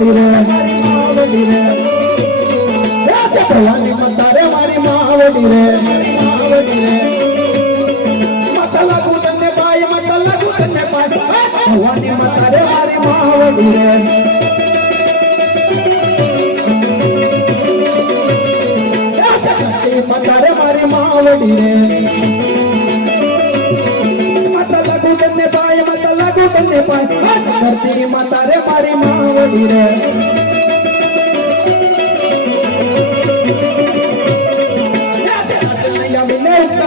માવડી રે ચક્રવાણી માતા રે મારી માવડી રે માવડી રે માતા લાગુ તને ભવાની માતા રે મારી માવડી રે. લાગુ પણ ધરતી માતા રે, મારી માવડી રે.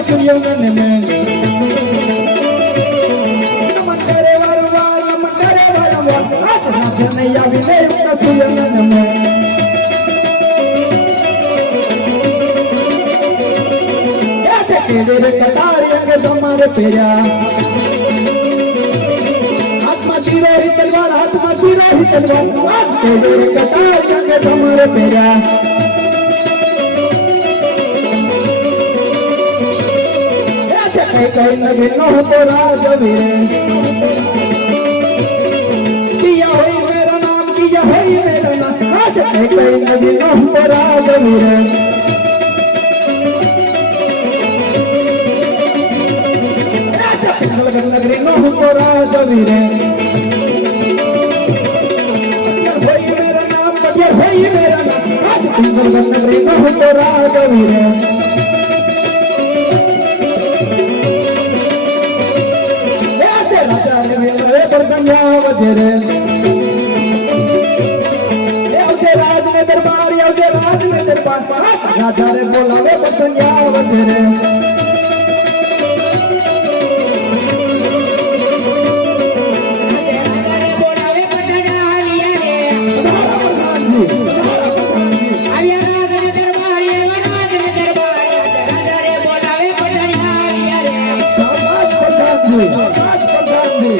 સૂર્યને મેં નમસ્કારે વારંવાર નમસ્કારે વારંવાર નૈયા વિનય સૂર્યને મેં કેડે કટારી અંગે તમારે પેર્યા તલવાર હાથમાં શિરોહી તલવાર કેડે કટારી અંગે તમારે પેર્યા કઈ કઈ નવી નો તો રાજવીરે કિયા હોય મેરા નામ કિયા હોય મેરા નામ આજ કઈ કઈ નવી નો તો રાજવીરે નગરી નો તો રાજવીરે હોય તો રાજા રે બોલાવે બતંગા વધેરે બોલાવે પ્રધાનજી